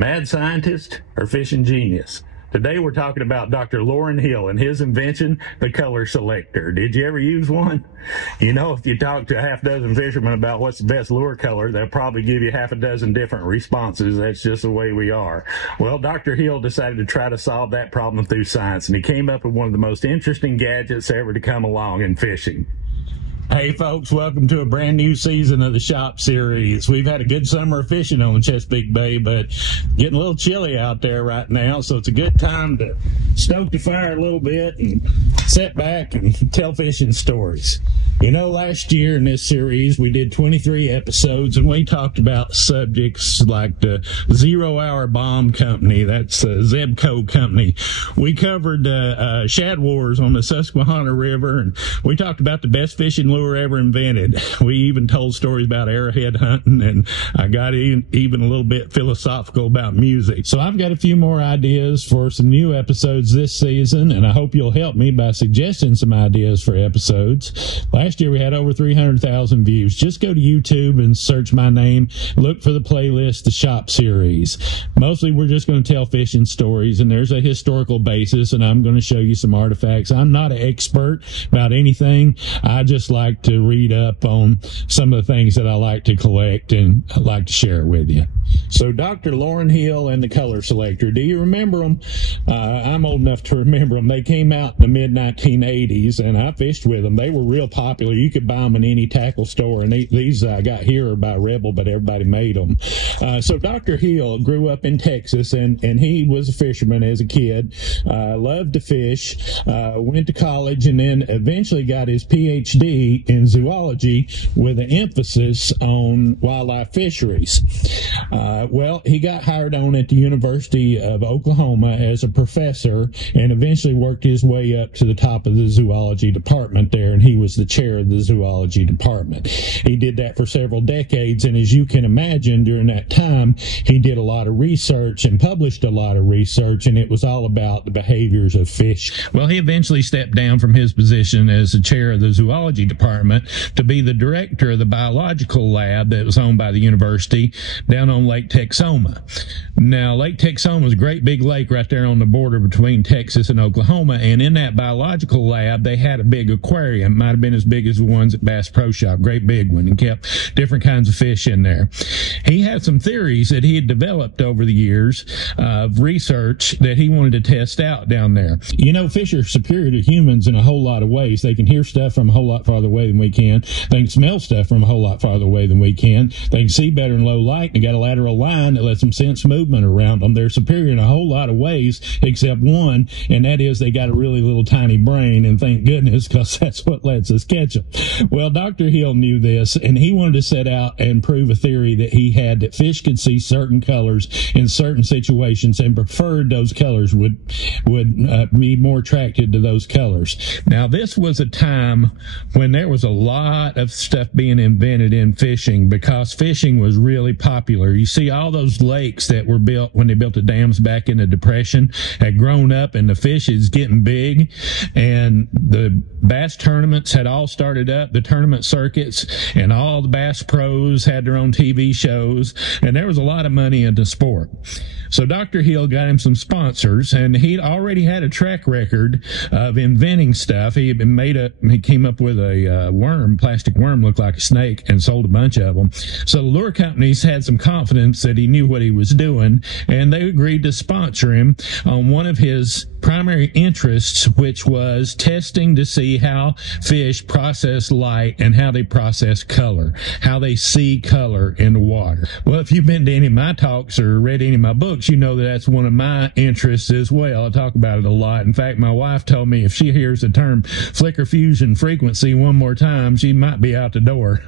Mad scientist or fishing genius? Today we're talking about Dr. Loren Hill and his invention, the Color Selector. Did you ever use one? You know, if you talk to a half dozen fishermen about what's the best lure color, they'll probably give you half a dozen different responses. That's just the way we are. Well, Dr. Hill decided to try to solve that problem through science, and he came up with one of the most interesting gadgets ever to come along in fishing. Hey folks, welcome to a brand new season of the Shop series. We've had a good summer of fishing on Chesapeake Bay, but getting a little chilly out there right now, so it's a good time to stoke the fire a little bit and sit back and tell fishing stories. You know, last year in this series we did 23 episodes, and we talked about subjects like the 0 Hour Bomb Company, that's Zebco Company. We covered shad wars on the Susquehanna River, and we talked about the best fishing lure ever invented. We even told stories about arrowhead hunting, and I got even a little bit philosophical about music. So I've got a few more ideas for some new episodes this season, and I hope you'll help me by suggesting some ideas for episodes. Last year we had over 300,000 views. Just go to YouTube and search my name. Look for the playlist, the Shop series. Mostly we're just going to tell fishing stories, and there's a historical basis, and I'm going to show you some artifacts. I'm not an expert about anything. I just like to read up on some of the things that I like to collect and I like to share with you. So Dr. Loren Hill and the Color Selector, do you remember them? I'm old enough to remember them. They came out in the mid-1980s, and I fished with them. They were real popular. You could buy them in any tackle store, and these I got here by Rebel, but everybody made them. So Dr. Hill grew up in Texas, and he was a fisherman as a kid, loved to fish, went to college, and then eventually got his PhD in zoology with an emphasis on wildlife fisheries. Well, he got hired on at the University of Oklahoma as a professor and eventually worked his way up to the top of the zoology department there, and he was the chair of the zoology department. He did that for several decades, and as you can imagine, during that time, he did a lot of research and published a lot of research, and it was all about the behaviors of fish. Well, he eventually stepped down from his position as the chair of the zoology department to be the director of the biological lab that was owned by the university down on Lake Texoma. Now, Lake Texoma is a great big lake right there on the border between Texas and Oklahoma, and in that biological lab, they had a big aquarium. Might have been as big as the ones at Bass Pro Shop, great big one, and kept different kinds of fish in there. He had some theories that he had developed over the years of research that he wanted to test out down there. You know, fish are superior to humans in a whole lot of ways. They can hear stuff from a whole lot farther away than we can. They can smell stuff from a whole lot farther away than we can. They can see better in low light. They got a lateral line that lets them sense movement around them. They're superior in a whole lot of ways except one, and that is they got a really little tiny brain, and thank goodness, because that's what lets us catch them. Well, Dr. Hill knew this, and he wanted to set out and prove a theory that he had, that fish could see certain colors in certain situations and preferred those colors, would be more attracted to those colors. Now, this was a time when there was a lot of stuff being invented in fishing, because fishing was really popular. You see, all those lakes that were built when they built the dams back in the Depression had grown up, and the fish is getting big, and the bass tournaments had all started up, the tournament circuits, and all the bass pros had their own TV shows, and there was a lot of money in the sport. So Dr. Hill got him some sponsors, and he'd already had a track record of inventing stuff. He came up with a worm, plastic worm, looked like a snake, and sold a bunch of them. So the lure companies had some confidence that he knew what he was doing, and they agreed to sponsor him on one of his primary interests, which was testing to see how fish process light and how they process color, how they see color in the water. Well, if you've been to any of my talks or read any of my books, you know that that's one of my interests as well. I talk about it a lot. In fact, my wife told me if she hears the term flicker fusion frequency one more time, she might be out the door.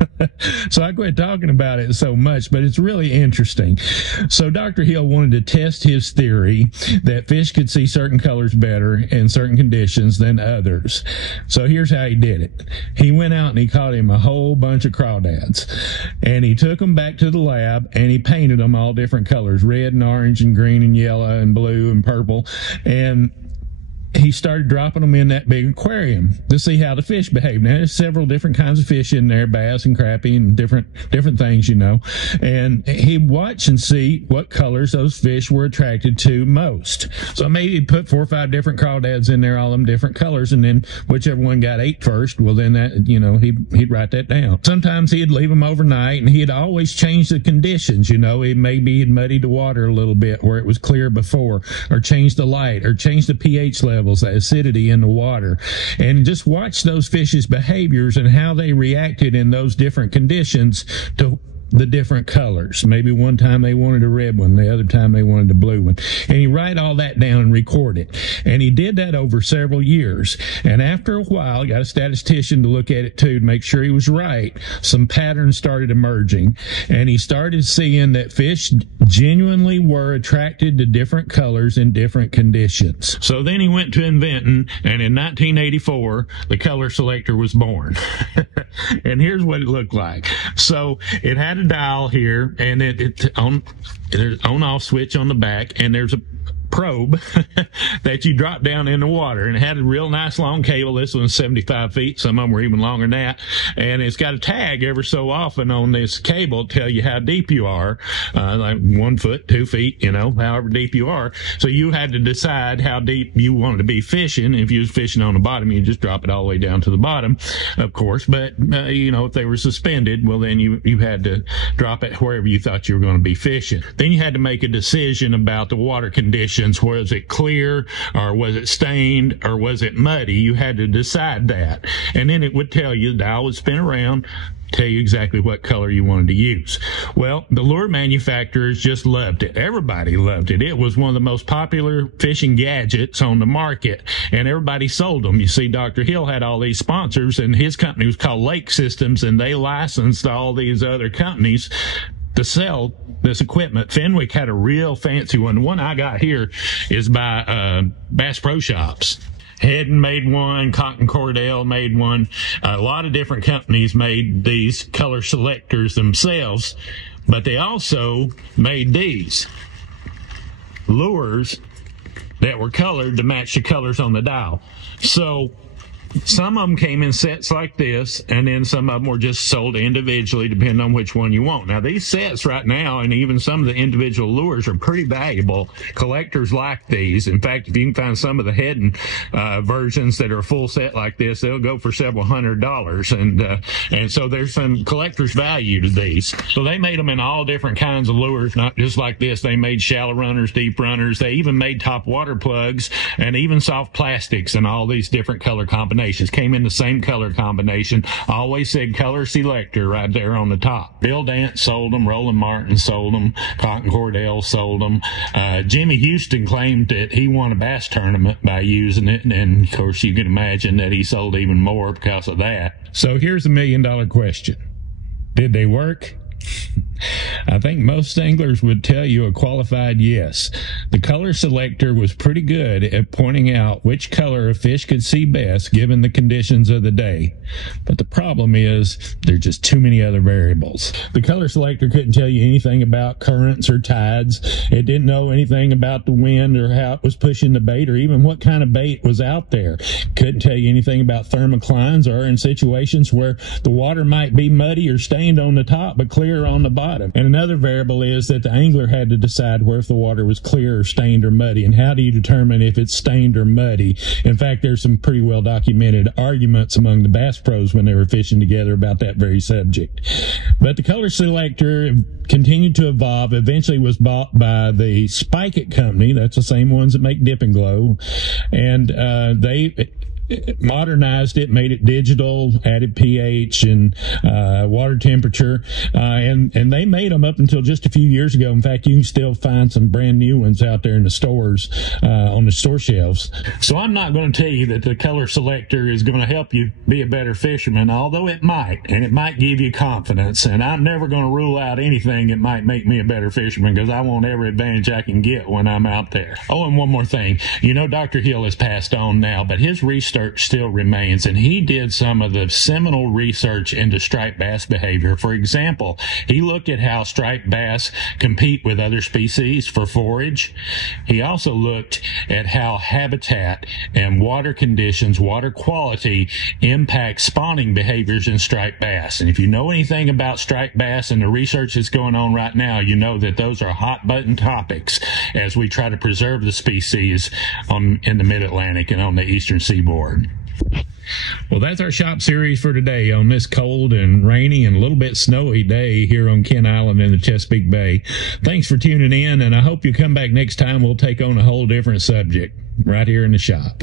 So I quit talking about it so much, but it's really interesting. So Dr. Hill wanted to test his theory that fish could see certain colors better in certain conditions than others. So here's how he did it. He went out and he caught him a whole bunch of crawdads, and he took them back to the lab and he painted them all different colors, red and orange and green and yellow and blue and purple, and he started dropping them in that big aquarium to see how the fish behave. Now, there's several different kinds of fish in there, bass and crappie and different things, you know. And he'd watch and see what colors those fish were attracted to most. So maybe he'd put 4 or 5 different crawdads in there, all them different colors, and then whichever one got ate first, well, then that, you know, he'd write that down. Sometimes he'd leave them overnight, and he'd always change the conditions, you know. Maybe he'd muddy the water a little bit where it was clear before, or change the light, or change the pH levels, the acidity in the water, and just watch those fish's behaviors and how they reacted in those different conditions to the different colors. Maybe one time they wanted a red one, the other time they wanted a blue one. And he write all that down and record it. And he did that over several years. And after a while, got a statistician to look at it too to make sure he was right. Some patterns started emerging, and he started seeing that fish genuinely were attracted to different colors in different conditions. So then he went to inventing, and in 1984, the Color Selector was born. And here's what it looked like. So it had a dial here, and there's an on-off switch on the back, and there's a probe that you drop down in the water, and it had a real nice long cable. This one's 75 feet. Some of them were even longer than that. And it's got a tag every so often on this cable to tell you how deep you are, like 1 foot, 2 feet, you know, however deep you are. So you had to decide how deep you wanted to be fishing. If you was fishing on the bottom, you just drop it all the way down to the bottom, of course. But, you know, if they were suspended, well, then you had to drop it wherever you thought you were going to be fishing. Then you had to make a decision about the water conditions. Was it clear, or was it stained, or was it muddy? You had to decide that. And then it would tell you, the dial would spin around, tell you exactly what color you wanted to use. Well, the lure manufacturers just loved it. Everybody loved it. It was one of the most popular fishing gadgets on the market, and everybody sold them. You see, Dr. Hill had all these sponsors, and his company was called Lake Systems, and they licensed all these other companies to sell this equipment. Fenwick had a real fancy one. The one I got here is by Bass Pro Shops. Heddon made one, Cotton Cordell made one. A lot of different companies made these Color Selectors themselves, but they also made these lures that were colored to match the colors on the dial. So some of them came in sets like this, and then some of them were just sold individually, depending on which one you want. Now, these sets right now, and even some of the individual lures, are pretty valuable. Collectors like these. In fact, if you can find some of the Heddon versions that are a full set like this, they'll go for several $100s. And so there's some collector's value to these. So they made them in all different kinds of lures, not just like this. They made shallow runners, deep runners. They even made top water plugs, and even soft plastics, and all these different color combinations. Came in the same color combination. Always said Color C Lector right there on the top. Bill Dance sold them. Roland Martin sold them. Cotton Cordell sold them. Jimmy Houston claimed that he won a bass tournament by using it, and of course you can imagine that he sold even more because of that. So here's $1 million question. Did they work? I think most anglers would tell you a qualified yes. The Color Selector was pretty good at pointing out which color a fish could see best given the conditions of the day. But the problem is there's just too many other variables. The Color Selector couldn't tell you anything about currents or tides. It didn't know anything about the wind or how it was pushing the bait, or even what kind of bait was out there. Couldn't tell you anything about thermoclines, or in situations where the water might be muddy or stained on the top but clear on the bottom. And another variable is that the angler had to decide where if the water was clear or stained or muddy. And how do you determine if it's stained or muddy? In fact, there's some pretty well documented arguments among the bass pros when they were fishing together about that very subject. But the Color Selector continued to evolve, eventually was bought by the Spike It company. That's the same ones that make Dip and Glow. And they modernized it, made it digital, added pH and water temperature, and they made them up until just a few years ago. In fact, you can still find some brand new ones out there in the stores, on the store shelves. So I'm not going to tell you that the Color Selector is going to help you be a better fisherman, although it might, and it might give you confidence. And I'm never going to rule out anything that might make me a better fisherman, because I want every advantage I can get when I'm out there. Oh, and one more thing. You know, Dr. Hill has passed on now, but his research research still remains, and he did some of the seminal research into striped bass behavior. For example, he looked at how striped bass compete with other species for forage. He also looked at how habitat and water conditions, water quality, impact spawning behaviors in striped bass. And if you know anything about striped bass and the research that's going on right now, you know that those are hot button topics as we try to preserve the species in the mid-Atlantic and on the eastern seaboard. Well, that's our shop series for today on this cold and rainy and a little bit snowy day here on Kent Island in the Chesapeake Bay. Thanks for tuning in, and I hope you come back next time. We'll take on a whole different subject right here in the shop.